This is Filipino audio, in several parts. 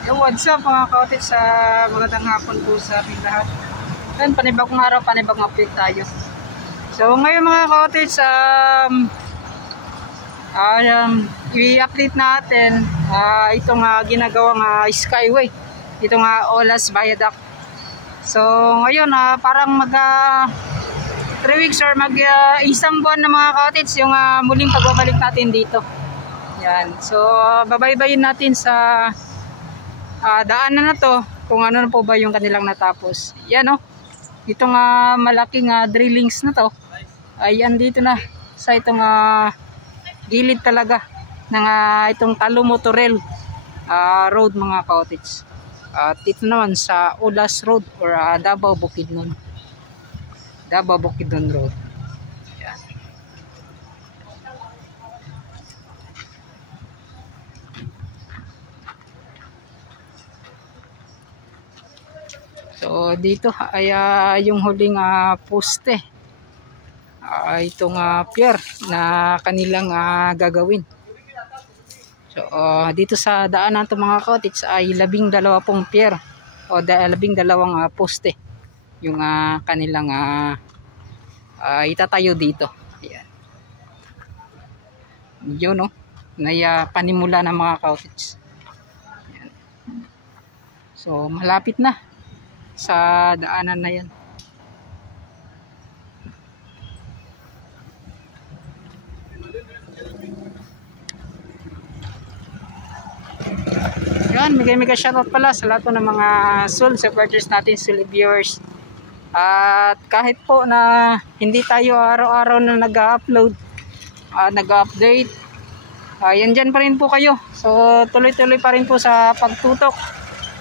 Yo, what's up mga kautit, sa magandang hapon po sa ating lahat. Yan, panibagong araw, panibagong update tayo. So ngayon mga kautit, i-update natin itong ginagawang skyway, itong Olas Viaduct. So ngayon parang mag 3 weeks or isang buwan na mga kautit yung muling pagbabalik natin dito. Yan, so babaybayin natin sa daanan na to kung ano na po ba yung kanilang natapos. Yan itong malaking drillings na to ay andito na sa itong gilid talaga ng itong Talo Motorel road mga kautis. At ito naman sa Olas Road or Davao Bukidnon. Davao Bukidnon Road. Yan. So dito ay yung huling poste, itong pier na kanilang gagawin. So dito sa daanan to mga kautis ay 12 pier o 12 poste yung kanilang itatayo dito. Ayan. Yun na panimula ng mga kautis. Ayan. So malapit na sa daanan na yan. Yan, mega shoutout pala sa lahat ng mga Soul supporters natin, Soul viewers. At kahit po na hindi tayo araw-araw na nag-upload, nag-update, yan dyan pa rin po kayo. So tuloy-tuloy pa rin po sa pagtutok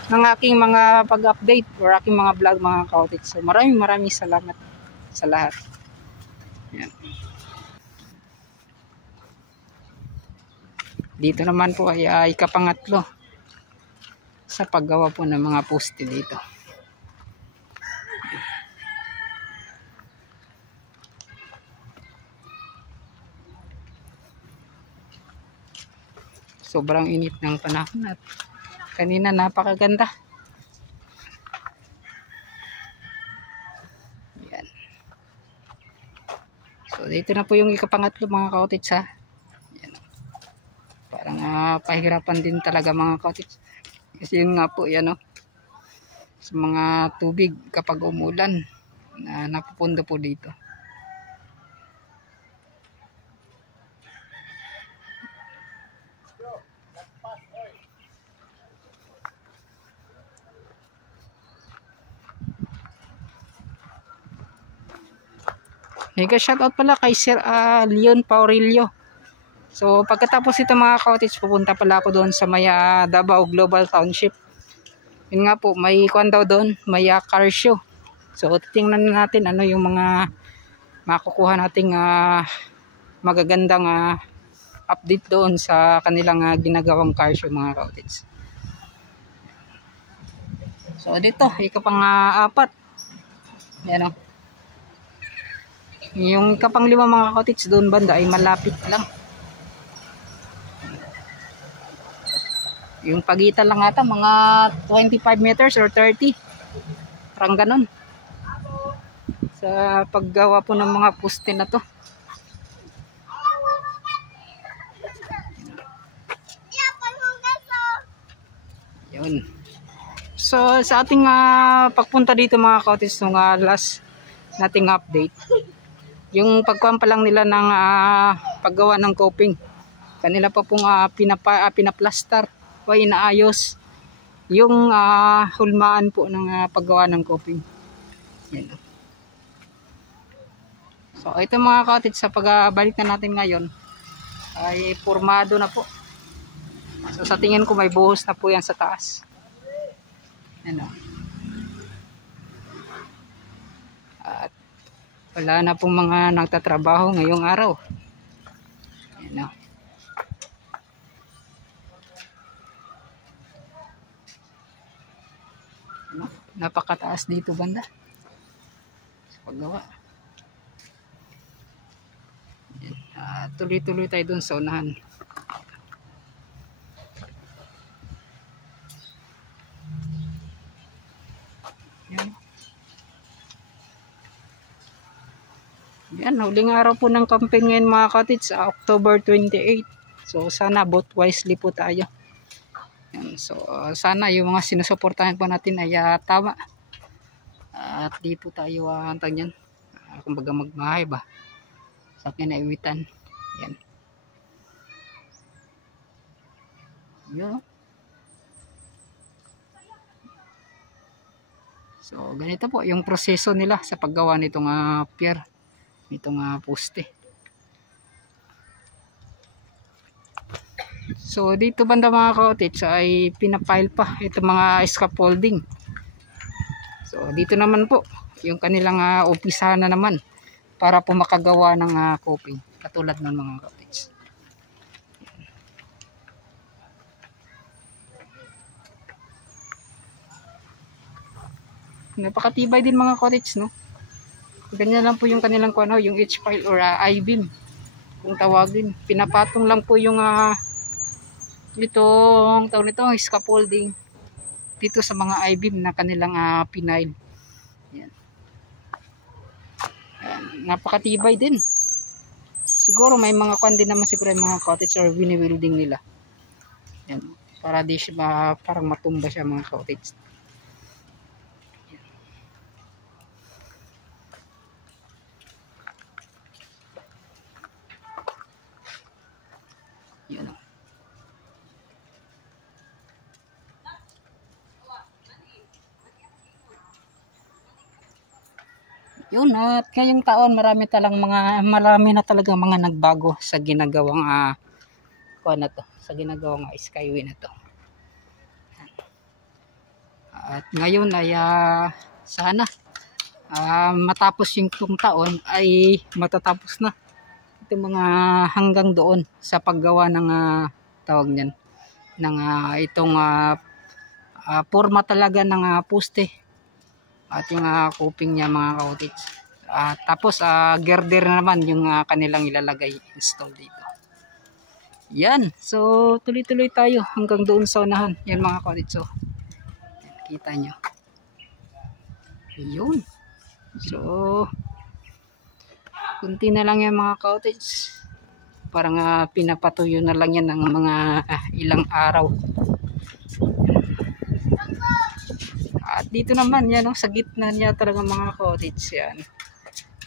ng aking mga pag-update or aking mga vlog mga kautit. So maraming salamat sa lahat. Yan. Dito naman po ay ikapangatlo sa paggawa po ng mga poste dito. Sobrang init ng panahon at kanina napakaganda. Yan. So dito na po yung ikapangatlo mga kautit ha. Yan. Parang pahirapan din talaga mga kautit. Kasi yun nga po yan sa mga tubig kapag umulan na napupunta po dito. Mega shoutout pala kay Sir Leon Paurilio. So pagkatapos ito mga kautis, pupunta pala ako doon sa may Davao Global Township. Yun nga po, may kwan daw doon, may car show. So titingnan natin ano yung mga makukuha nating magagandang update doon sa kanilang ginagawang car show mga kautis. So dito, ikapang apat. Yan yung ikapang 5 mga kautis doon banda ay malapit lang. Yung pagitan lang ata mga 25 meters or 30. Parang ganun. Sa paggawa po ng mga poste na to. Yun. So sa ating pagpunta dito mga kautis nung last nating update, yung pagkuhan pa lang nila ng paggawa ng coping, kanila pa pong pinaplastar o inaayos yung hulmaan po ng paggawa ng coping. Yan. So ito mga kautit, sa pagbalik na natin ngayon ay formado na po. So sa tingin ko may buhos na po yan sa taas. Yan at wala na pong mga nagtatrabaho ngayong araw. Yan napakataas dito banda sa paggawa. Tuloy-tuloy tayo dun sa unahan. Yan, huling araw po ng campaign ngayon mga cottage, October 28. So sana vote wisely po tayo. Yan, so sana yung mga sinusuportahan po natin ay tama. At di po tayo hantag yan. Kumbaga magmahay ba sa kinaiwitan. Yan. Yun. So ganito po yung proseso nila sa paggawa nitong pier, nitong poste. So dito banda mga cottage ay pinapile pa itong mga scaffolding. So dito naman po yung kanilang umpisahan na naman para po makagawa ng coping katulad ng mga cottage. Napakatibay din mga cottage, no? Ganyan lang po yung kanilang yung H-pile or I-beam kung tawagin. Pinapatong lang po yung itong tawag nito, scaffolding dito sa mga I-beam na kanilang pinail. Yan. Yan. Napakatibay din. Siguro may mga din naman siguro yung mga cottage or wini-welding nila. Yan. Para di siya parang matumba siya mga cottage. Yun. Yun, at ngayong taon marami na talaga mga nagbago sa ginagawang sa ginagawang skyway na to. At ngayon ay sana matapos yung taon ay matatapos na itong mga hanggang doon sa paggawa ng tawag niyan ng itong forma talaga ng poste at yung coping niya mga cottage. Tapos girder na naman yung kanilang ilalagay install dito. Yan, so tuloy-tuloy tayo hanggang doon sa unahan. Yan mga cottage, so kita nyo yun. So kunti na lang yan mga cottage, parang pinapatuyo na lang yan ng mga ilang araw. At dito naman yan, sa gitna niya talaga mga cottage yan,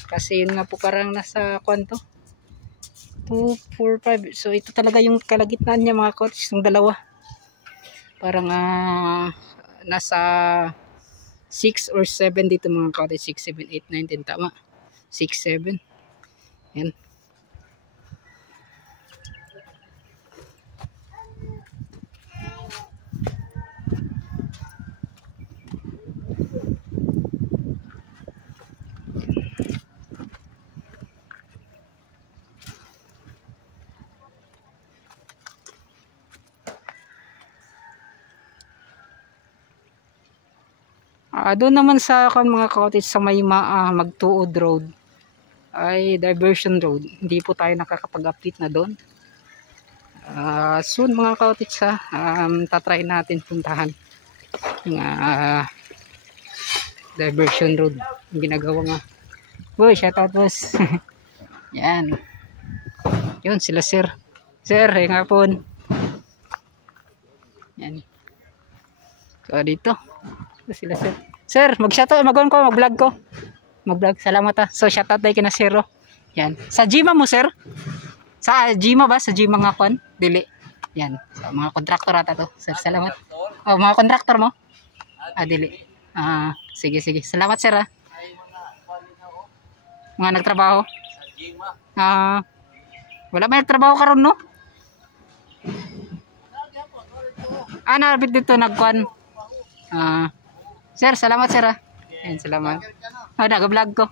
kasi yun nga po parang nasa kwanto 2, 4, 5, so ito talaga yung kalagitnaan niya mga cottage, yung dalawa parang nasa 6 or 7 dito mga cottage, 6, 7, 8, 9, 10, tama 6, 7. Yan. Doon naman sa mga cottage sa may Magtuod Road ay diversion road, hindi po tayo nakakapag-update na doon. Soon mga cottage tatry natin puntahan yung diversion road yung ginagawa nga. Boy, shoutout boss. Yan, yun sila sir nga po. Yan, so dito sila sir mag-shoutout, mag-vlog ko. Salamat so shoutout tayo kina Siro. Yan. Sa Gima mo sir? Sa Gima ba? Sa Gima nga kon? Dili. Yan. So, mga kontraktor ata to. Sir, salamat. Oh, mga kontraktor mo? Dili. Sige. Salamat sir Mga nagtrabaho? Sa Gima. Wala may nagtrabaho karon no? Nabit dito nagkuan. Sir, salamat sir Yan, salamat. Nag-vlog ko.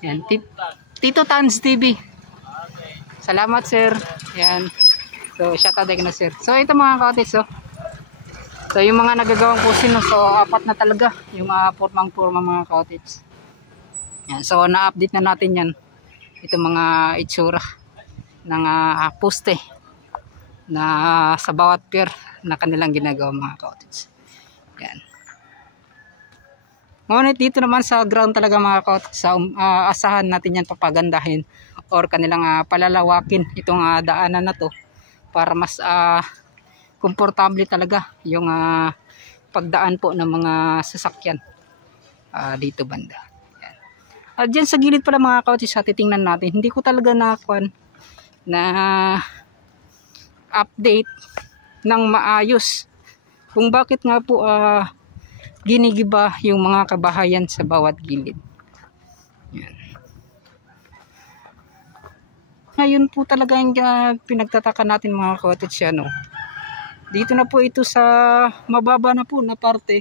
Yan, Tito Tans TV. Salamat sir. Yan. So, shoutout din na sir. So, ito mga cottage, so yung mga nagagawang pusin, so apat na talaga yung pormang-porma mga cottage. Yan, so na-update na natin yan. Ito mga itsura ng poste na sa bawat pier na kanilang ginagawa mga cottage. Yan. Ngunit dito naman sa ground talaga mga ka-cottage, asahan natin yan papagandahin or kanilang palalawakin itong daanan na to para mas komportable talaga yung pagdaan po ng mga sasakyan dito banda. Yan. At dyan sa gilid pala mga ka-cottage, titingnan natin, hindi ko talaga na update ng maayos kung bakit nga po ginigiba yung mga kabahayan sa bawat gilid. Yan. Ngayon po talaga yung pinagtataka natin mga ka-cottage, dito na po ito sa mababa na po na parte.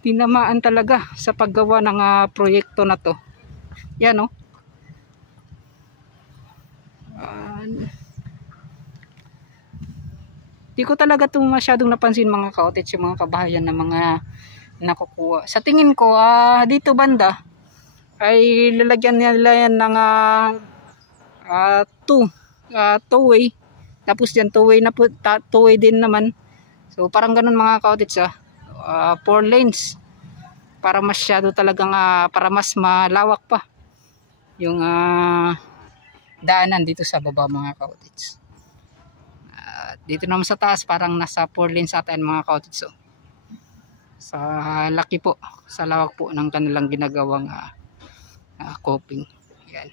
Tinamaan talaga sa paggawa ng proyekto na to. Yan di ko talaga ito masyadong napansin mga ka-cottage, yung mga kabahayan na mga nakukuha. Sa tingin ko dito banda ay lalagyan nila yan ng two-way, tapos dyan two-way na po, two-way din naman. So parang ganun mga ka-cottage, 4 lanes para masyado talagang para mas malawak pa yung daanan dito sa baba mga ka-cottage. Dito naman sa taas parang nasa 4 lanes atin mga ka-cottage. Sa laki po, sa lawak po ng kanilang ginagawang coping. Yan.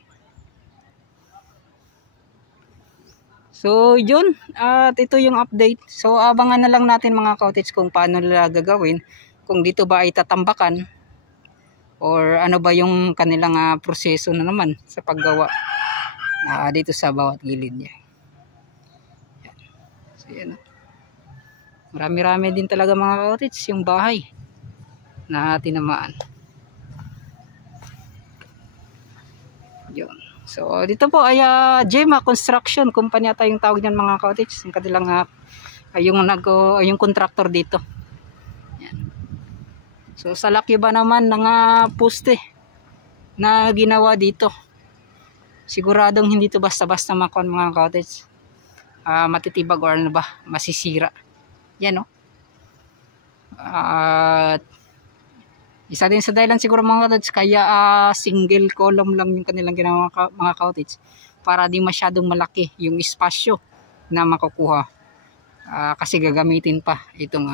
So yun, at ito yung update. So abangan na lang natin mga ka-cottage kung paano nila gagawin, kung dito ba ay tatambakan or ano ba yung kanilang proseso na naman sa paggawa dito sa bawat gilid niya. Yan. So yan. Marami-rami din talaga mga ka-cottage yung bahay na tinamaan. Yun. So dito po ay Gema Construction Company ata yung tawag niyan mga ka-cottage. Yung kanilang yung contractor dito. Yan. So sa laki ba naman ng poste na ginawa dito. Siguradong hindi to basta-basta makon mga ka-cottage. Matitibag or ano ba, masisira. Yan at isa din sa dahilan siguro mga ka-cottage kaya single column lang yung kanilang ginawa mga ka-cottage para di masyadong malaki yung espasyo na makukuha. Kasi gagamitin pa itong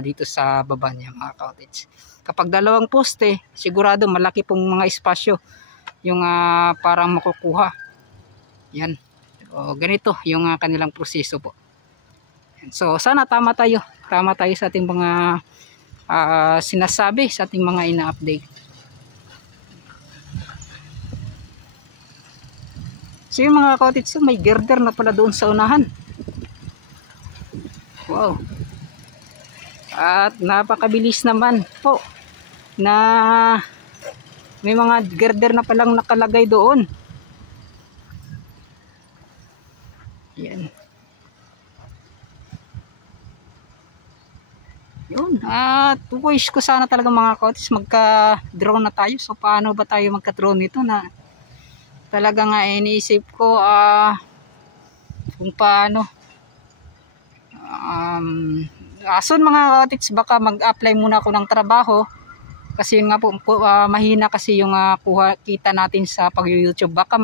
dito sa baba niya mga ka-cottage. Kapag dalawang poste, sigurado malaki pong mga espasyo yung parang makukuha. Yan. O, ganito yung kanilang proseso po. So sana tama tayo sa ating mga sinasabi, sa ating mga ina-update. So yung mga ka-cottage, may girder na pala doon sa unahan. Wow. At napakabilis naman po na may mga girder na palang nakalagay doon. Yan. Yun. At wish ko sana talaga mga ka-cottage magka-drone na tayo. So paano ba tayo magka-drone nito na talaga nga iniisip ko kung paano. Soon mga ka-cottage baka mag-apply muna ako ng trabaho. Kasi yun nga po, mahina kasi yung kita natin sa pag-YouTube. Baka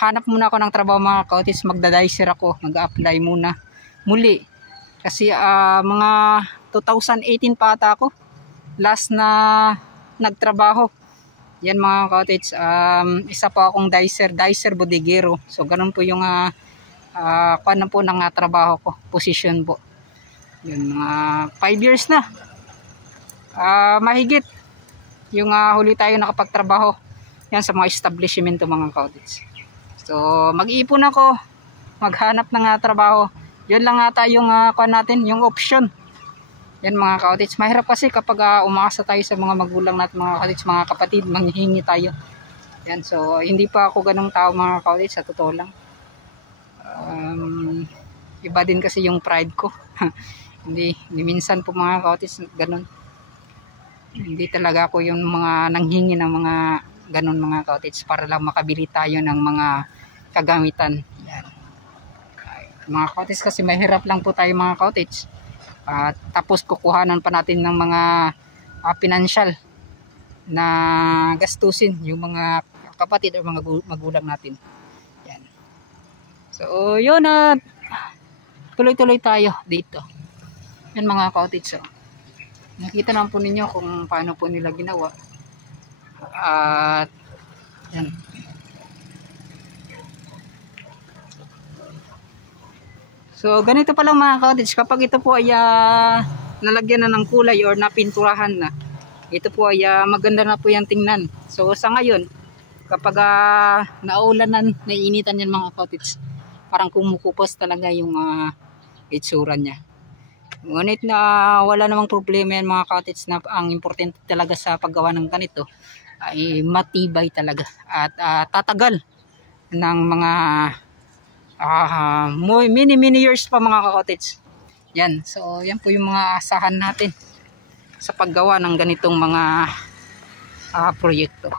hanap muna ako ng trabaho mga ka-cottage, magda-dicer ako, mag-apply muna muli. Kasi mga 2018 pa ata ako last na nagtrabaho. Yan mga ka-cottage, isa po akong dicer bodeguero. So ganun po yung kuan po ng trabaho ko, position po. Yun, mga 5 years na. Mahigit yung huli tayo nakapagtrabaho yan sa mga establishment mga ka-cottage. So mag-iipon ako, maghanap ng trabaho. Yun lang ata yung kuan natin, yung option. Yan mga ka-cottage. Mahirap kasi kapag umaasa tayo sa mga magulang natin mga ka-cottage, mga kapatid, manghihingi tayo. Yan, so hindi pa ako ganung tao mga ka-cottage, sa totoo lang. Iba din kasi yung pride ko. hindi minsan po mga ka-cottage ganun. Hindi talaga ako yung mga nanghingi ng mga ganun mga ka-cottage para lang makabili tayo ng mga kagamitan. Yan. Mga ka-cottage kasi mahirap lang po tayo mga ka-cottage. At tapos kukuhanan pa natin ng mga financial na gastusin yung mga kapatid o mga magulang natin. Yan. So yun, tuloy-tuloy tayo dito. Yan mga cottage. Nakita naman po ninyo kung paano po nila ginawa. At yan. So ganito pa lang mga cottage, kapag ito po ay nalagyan na ng kulay or napinturahan na, ito po ay maganda na po yung tingnan. So sa ngayon, kapag naulanan, naiinitan yan mga cottage, parang kumukupos talaga yung itsura niya. Ngunit na wala namang problema yan mga cottage, na ang importante talaga sa paggawa ng ganito ay matibay talaga at tatagal ng mga many years pa mga cottage. Yan, so yan po yung mga asahan natin sa paggawa ng ganitong mga proyekto.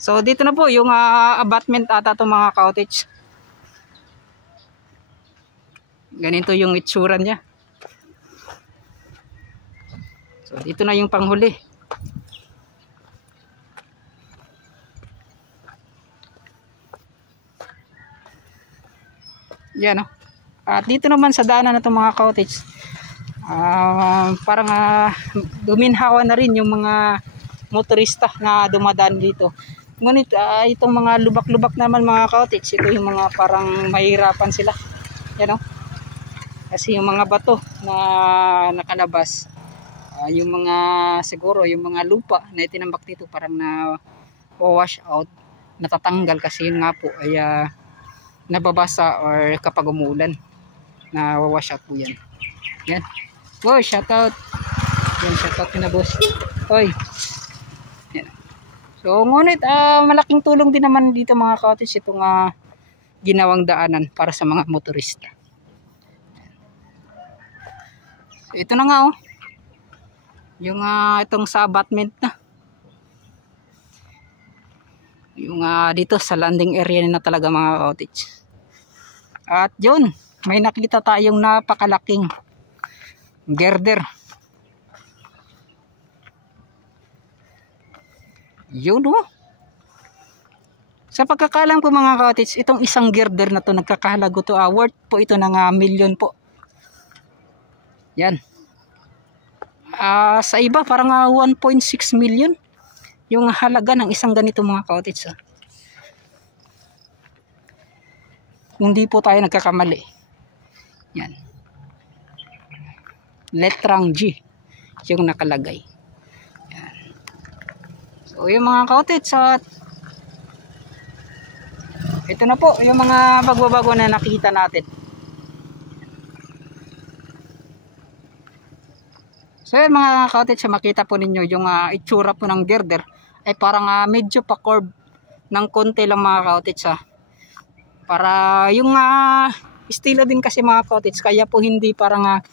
So dito na po yung abutment ata itong mga cottage. Ganito yung itsura niya. So dito na yung panghuli. Yan, at dito naman sa daanan na itong mga cottage, parang duminhawa na rin yung mga motorista na dumadaan dito. Ngunit itong mga lubak-lubak naman mga cottage, ito yung mga parang mahirapan sila. Yan, kasi yung mga bato na nakalabas, yung mga siguro yung mga lupa na itinambak dito parang na wash out, natatanggal kasi yun nga po ay nababasa or kapag umulan na wash out po yan. Yan. Boy, shout out. Yan, shout out na boss. Oy. Yan. So ngunit malaking tulong din naman dito mga cottage itong ginawang daanan para sa mga motorista. So, ito na nga yung itong sa abutment na. Yung dito sa landing area na talaga mga cottage. At yun, may nakita tayong napakalaking girder. Yun sa pagkakalam ko mga cottage, itong isang girder na to nagkakahalago to, worth po ito ng million po. Yan. Sa iba parang 1.6 million yung halaga ng isang ganito mga cottage. Hindi po tayo nagkakamali. Yan. Letrang G yung nakalagay. Yan. So yung mga cottage, ito na po yung mga bagbabago na nakita natin. So yun mga cottage, makita po ninyo yung itsura po ng girder ay parang medyo pa curve ng konti lang mga cottage. Para yung estilo din kasi mga cottage, kaya po hindi parang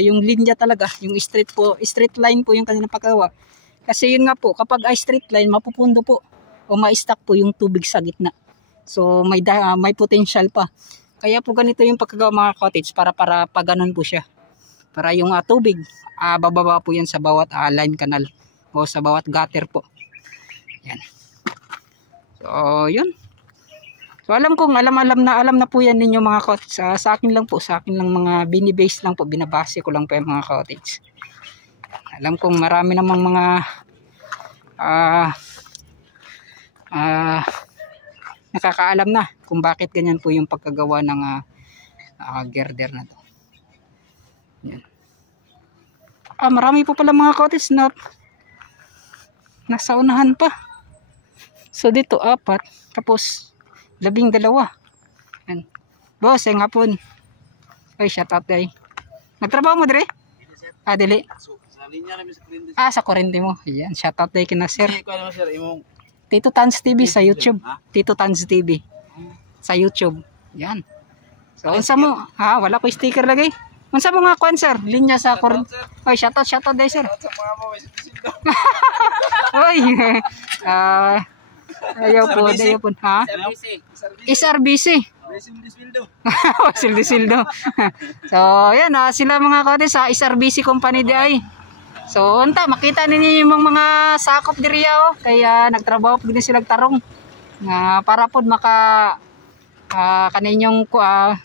yung linya talaga, yung straight line po yung kanilang paggawa. Kasi yun nga po, kapag straight line, mapupundo po o ma-stuck po yung tubig sa gitna. So may potential pa. Kaya po ganito yung pagkagawa mga cottage, para pag ganun po siya. Para yung tubig bababa po yan sa bawat line canal o sa bawat gutter po. Yan. So yun. So alam na po yan ninyo mga cottage. Sa akin lang mga binibase lang po, binabase ko lang po yung mga cottage. Alam kong marami namang mga nakakaalam na kung bakit ganyan po yung pagkagawa ng girder na to. Yan. Marami po pala mga cottage na nasa unahan pa. So dito 4, tapos 12. Yan. Boss, nga po. Ay, shout out day. Nagtrabaho mo dire? Dili. Sa linya namin sa kurente. Sa kurente mo. Yan, shout out day kina sir. Ko ano sir, imong Tito Tans TV sa YouTube. Tito Tans TV sa YouTube. Yan. So unsa mo? Wala ko sticker lagi. Unsa mo nga kwan sir? Linya sa kurente. Oy, shout out day sir. Oy. Ayaw po. SRBC. Sildo. Sildo. So, yan sila mga kate sa SRBC company di ay. So, unta makita ninyo yung mga sakop diri kaya nagtrabaho pud sila tarong. Nga para pod maka kaninyong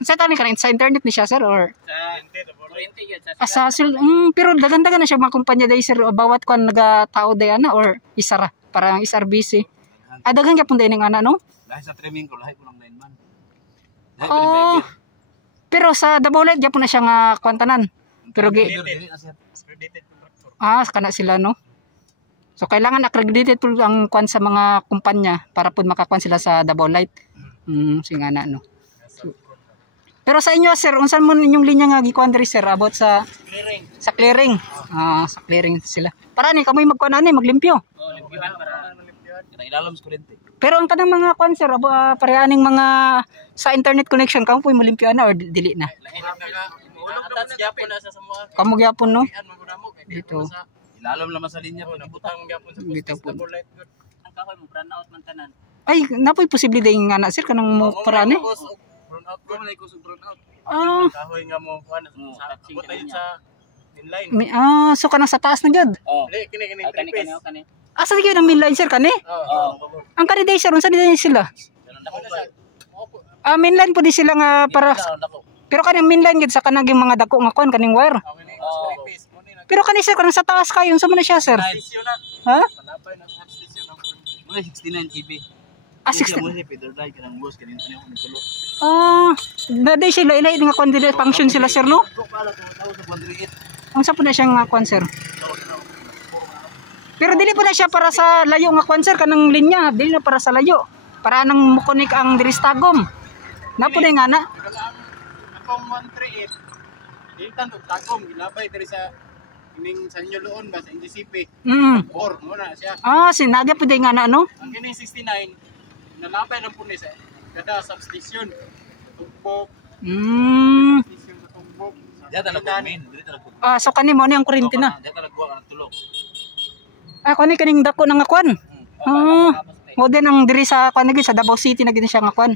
sa tani kanin sa internet ni siya sir or pero dagan-dagan na siya mga kumpanya day sir bawat kuan nagatao day ana or isara parang SRBC. Dagan gyapon day ning ana no? Dahil sa trimming ko lahi ko lang 9 man. Pero sa Davao Light gyapon na siya nga kwantanan. Pero kana sila no. So kailangan accredited po ang kwan sa mga kumpanya para po makakuan sila sa Davao Light. Singana no. Pero sa inyo sir, unsan mo inyong linya nga gikuan diri sir about sa clearing? Sa clearing. Sa clearing sila. Para ni kamoy magkuan ani maglimpyo. Limpyuhan para malimpyuhan. Kita ilalom sa kuryente. Pero ang kanang mga kwan sir, parehaning mga sa internet connection kamo po'y malimpyuhan na or dili na. Kamu gyapon no? Dito. Ilalom naman sa linya po nabutang gyapon sa Davao Light. Ang kahoy mo brand out man tanan. Ay, napoy posible ding nga na sir kanang mo parani. Brown out ko na ikuso brown out. Kahoy nga mo kuan sa butay sa inline. So kanang sa taas na gyud. Kini kani. Asa gyud ang mainline sir kani? Ang kani day sir unsa din sila? Mainline po di sila nga para pero kanang mainline gyud sa kanang mga dako nga kuan kaning wire. Pero kani sir kanang sa taas kayo unsa man na siya sir? Ha? 69 GB. 60. Daday sila ilay nga kuan dili function sila sir no? Unsa po na siya nga kuan sir? Pero dili po na siya para sa layo nga kuan sir kanang linya, dili na para sa layo. Para nang mukonik ang diristagom. Napo na nga na. Akong 138. Dili tan tagom ginabay diri sa kining sa inyo loon ba sa NGCP. Or mo na siya. Sinaga po day nga na no? Ang kining 69 nalapay lang po ni sa kada substation. Tumbok. Substation sa tumbok. Diya talaga main, dili talaga. So kani mo ni ang kuryente na. Diya talaga ang tulog. Kani kaning dako na nga kwan. Mo din ang diri sa kwan sa Davao City na gid siya nga kwan.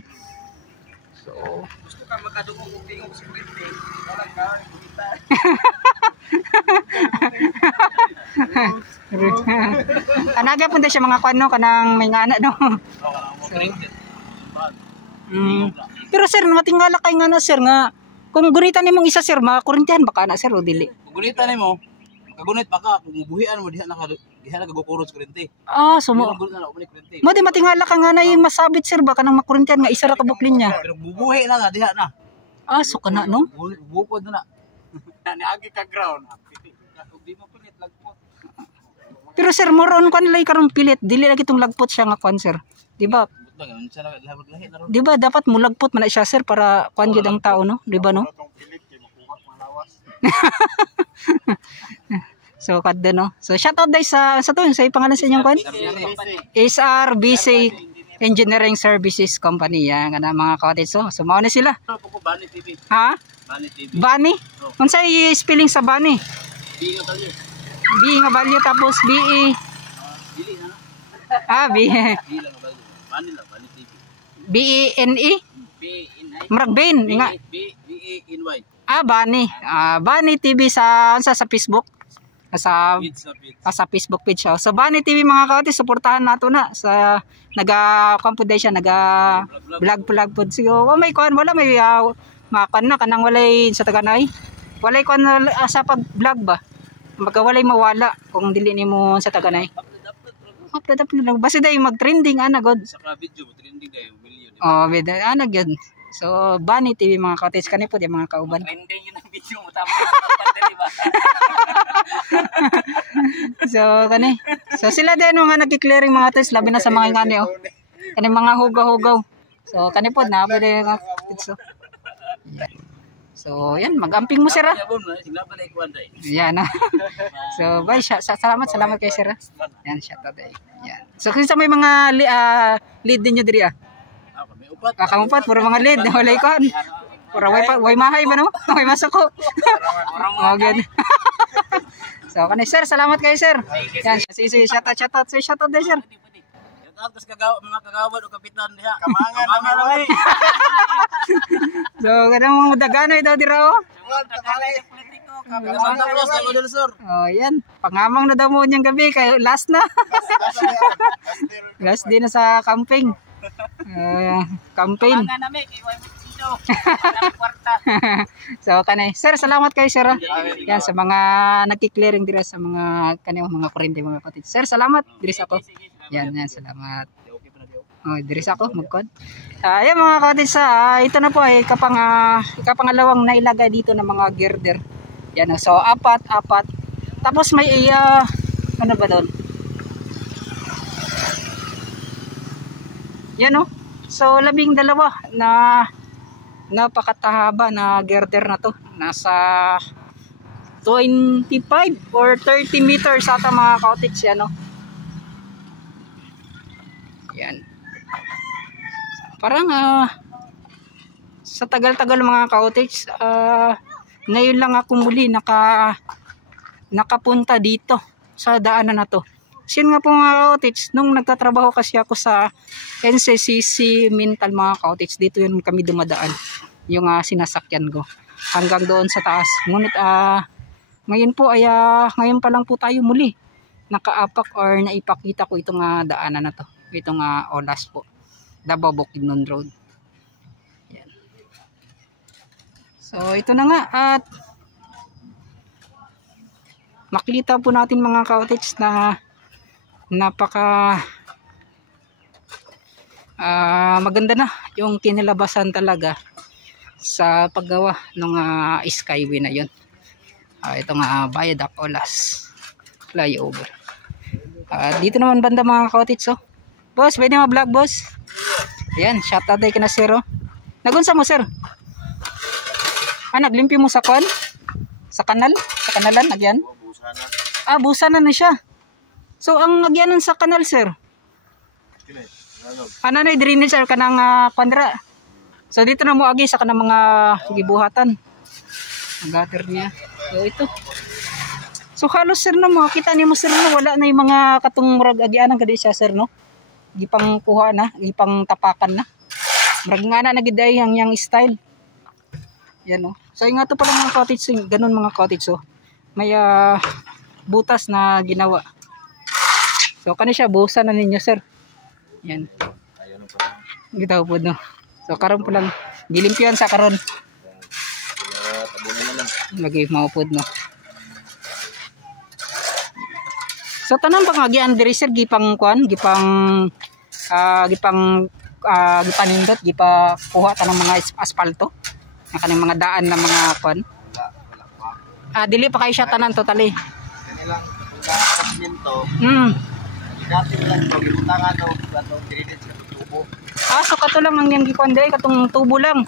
So gusto ka magkadungog og tingog sa kuryente. Wala ka kita. Anaga punta siya mga kwan no kanang may ngana no. Pero sir matingala kay ngana sir nga kung gunitan nimong isa sir makuryentahan baka na sir o dili. Kung gunitan nimo kagunit pa ka kung buhian mo diha nagagukurot sa kuryente. Sumo. Mo di matingala ka nga na yung masabit sir baka nang makuryentahan nga isa ra ka buklin niya. Pero bubuhi na nga diha na. So kana no. Bukod na. Niagi ka ground. Di mo pilit lagpot. Pero sir moron kwan lay karong pilit dili lagi tong lagpot siya nga kwan sir. Di ba? Di ba dapat mo lagpot man na siya sir para kwan gyud ang tao no? Di ba no? So kadto no. So shout out dai sa to sa pangalan sa inyong kwan? SRBC Engineering Services Company yan kana mga cottage so mao na sila. Bani TV. Ha? Bani TV. Bani? Unsay spelling sa Bani? B nga value tapos BE. Dili na. B. Dili lang value. Bani lang Bani TV. BENE? BENI. Marag Ben nga. BENY. Bani. Bani TV sa Facebook. Sa Facebook page siya. So Bani TV mga kauti, suportahan nato na sa naga-compute siya, naga-vlog pod. So may kuan wala may makan na kanang walay sa taganay. Walay kuan sa pag-vlog ba. Magawalay mawala kung dili nimo sa taganay. Upload lang. Basta day mag-trending ana god. Sa video trending day million. Video ana gyud. So Bani TV mga kautis kani po di mga kauban. Trending yun ang video mo tama di ba? So kani. So sila din mga nagki-clearing mga tes labi na sa mga ngani Kani mga hugaw-hugaw. So kani po na pwede mga so. So yan magamping mo sir. Yan So bye salamat kay sir. Yan shout out day. Yan. So kinsa may mga lead din niyo diri Kamupat puro mga lead walay kon. Puro way mahay ba no? Way masuko. Mga So kanay sir, salamat kay sir. Yan, shout out day sir. Shout out sa mga kagawad o kapitan diha. Kamangan naman. So, kadang mga daganoy daw dira oh. Tagalay politiko, Santa Cruz, Lago del Sur. Oh, yan. Pangamang na daw mo niyang gabi kay last na. Last din na sa camping. Campaign. Pangangan namin kay Sino. Kwarta. So kanay. Sir, salamat kay sir. Yan sa mga nagki-clearing dira sa mga kaniyang mga kurente mga kapatid. Sir, salamat diri sa ako. Yan, salamat. Oh, diri sa ako magkod. Ayan mga kapatid sa ito na po ay kapangalawang nailagay dito ng mga girder. Yan, so apat. Tapos may ano ba doon? Yan oh. So 12 na napakatahaba na girder na to. Nasa 25 or 30 meters ata mga cottage yan oh. Yan. Parang sa tagal-tagal mga cottage ngayon lang ako muli nakapunta dito sa daanan na to. Sin nga po mga cottage, nung nagtatrabaho kasi ako sa NCCC Mental mga cottage, dito yun kami dumadaan yung sinasakyan ko hanggang doon sa taas. Ngunit ngayon po ay ngayon pa lang po tayo muli nakaapak or naipakita ko itong daanan na to, itong Olas po, Davao Bukidnon Road. Yan. So ito na nga at makita po natin mga cottage na napaka maganda na yung kinilabasan talaga sa paggawa ng skyway na yun. Itong Viaduct Olas flyover. Dito naman banda mga cottage oh. Boss, pwede ma-vlog boss? Ayan, shout out kay na sir oh. Nagunsa mo sir? Naglimpyo mo sa kwan? Sa kanal? Sa kanalan, nagyan? Busa na siya. So ang agyanan sa kanal sir. Ano na drainage sir kanang kwadra. So dito na mo agi sa kanang mga gibuhatan. Ang gutter niya. So ito. So halos sir na mo kita nimo sir no wala na yung mga katong murag agyanan kadi siya sir no. Gipang kuha na, gipang tapakan na. Murag nga na nagiday yang style. Yan oh. So nga to pala mga cottage, ganun mga cottage oh. May butas na ginawa. So kani siya buhusan na ninyo sir. Yan. Gitaw po no. So karon po lang gilimpyan sa karon. Lagi maupod no. So tanan pangagian diri sir gipang kuan, gipang gipanindot, gipakuha tanang mga asfalto. Ang kanang mga daan na mga kuan. Dili pa kay siya tanan totally. Kanilang simento. Dati lang pag ibutangan o atong drainage sa tubo. So kato lang ang yang gikuan day katong tubo lang.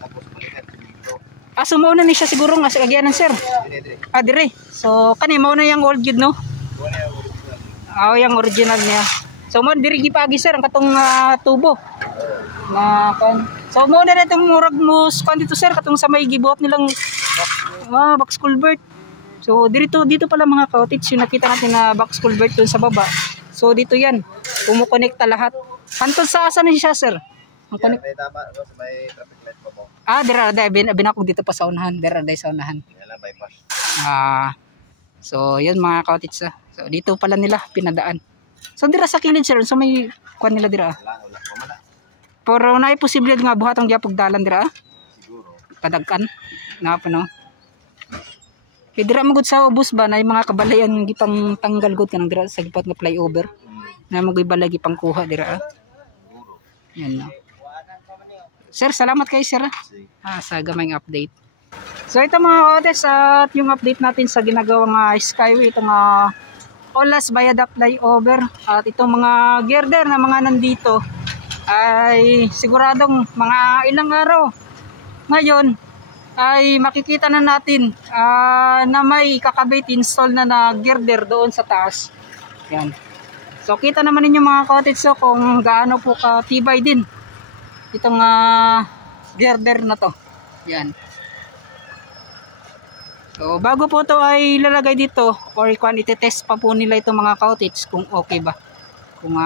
Tapos balikan simento. Sumo na ni siya siguro nga sa agyanan sir. Dire. So kani mao na yang old gyud no. Yang original niya. So mo diri gipagi sir ang katong tubo. Na kan. So mo na itong murag mo kan dito sir katong sa may gibuhat nilang box culvert. So dito pala mga cottage yung nakita natin na box culvert dun sa baba. So dito yan. Kumukonekta lahat. Hantod sa asa ni siya sir? Ang May tama sa may traffic light pa mo. Dira binakog dito pa sa unahan. Dira sa unahan. Yan bypass. So yun mga cottage So dito pala nila pinadaan. So dira sa kilid sir. So may kuan nila dira. Wala. Pero na posible nga buhatang gyapog dalan dira. Siguro. Padagkan. Na pa no. Kaya dira magud sa ubos ba na yung mga kabalayan gipang tanggal gud kanang dira sa gipat nga flyover. Na magibalay gipang kuha dira. Yan no. Sir, salamat kay sir. Sa gamayng update. So ito mga cottage at yung update natin sa ginagawang skyway itong Olas Viaduct flyover at itong mga girder na mga nandito ay siguradong mga ilang araw ngayon ay makikita na natin na may kakabit install na girder doon sa taas. Yan. So kita naman ninyo mga cottage kung gaano po katibay din itong girder na to. Yan. So bago po to ay ilalagay dito or ite-test pa po nila itong mga cottage kung okay ba. kung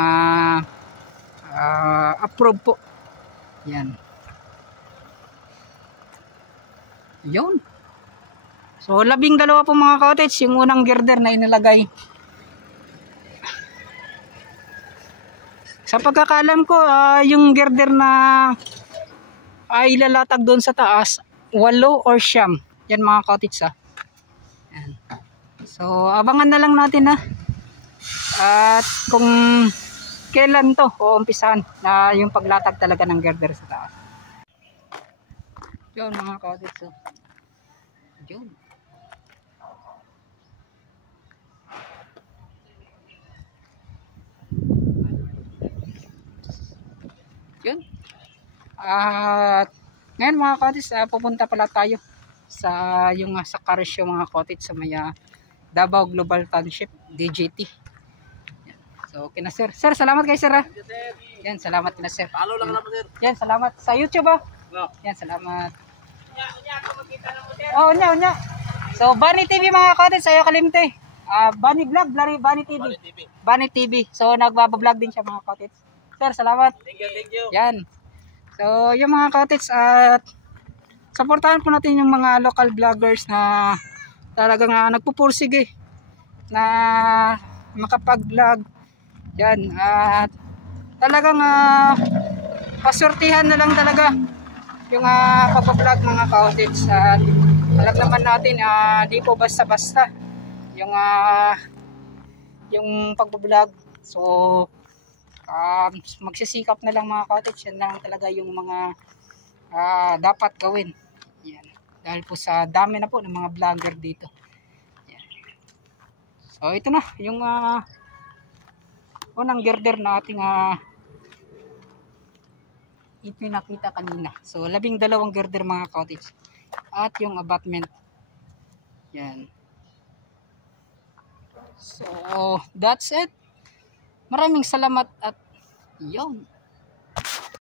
approve po. Yan. Yun. So 12 po mga cottage yung unang girder na inilagay. Sa pagkakalam ko, yung girder na ay ilalatag doon sa taas, 8 or 9. Yan mga cottage Yan. So abangan na lang natin at kung kailan to o umpisahan na yung paglatag talaga ng girder sa taas. Yun mga cottage. Yun. Yun. At ngayon mga cottage, pupunta pala tayo sa sa Carisio mga cottage sa may Davao Global Township DJT. Yan. So kina sir. Sir, salamat kay sir. Yan, salamat kina sir. Follow lang naman sir. Yan, salamat sa YouTube No. Yan, salamat. Oh, unya. So Bunny TV mga cottage, sayo kalimte. Bunny Vlog, Bunny TV. Bunny TV. So nagbabablog din siya mga cottage. Sir, salamat. Thank you. Yan. So, yung mga cottage at supportahan po natin yung mga local vloggers na talagang nagpupursige na makapag-vlog. Yan. At talagang pasortihan na lang talaga yung pag-vlog mga cottage. At alam naman natin, di po basta-basta yung pag-vlog. So, magsisikap na lang mga cottage. Yan lang talaga yung mga dapat gawin. Yan. Dahil po sa dami na po ng mga vlogger dito. Yan. So ito na yung unang girder na ating ipinakita kanina. So 12 girder mga cottage. At yung abutment. Yan. So that's it. Maraming salamat at yun.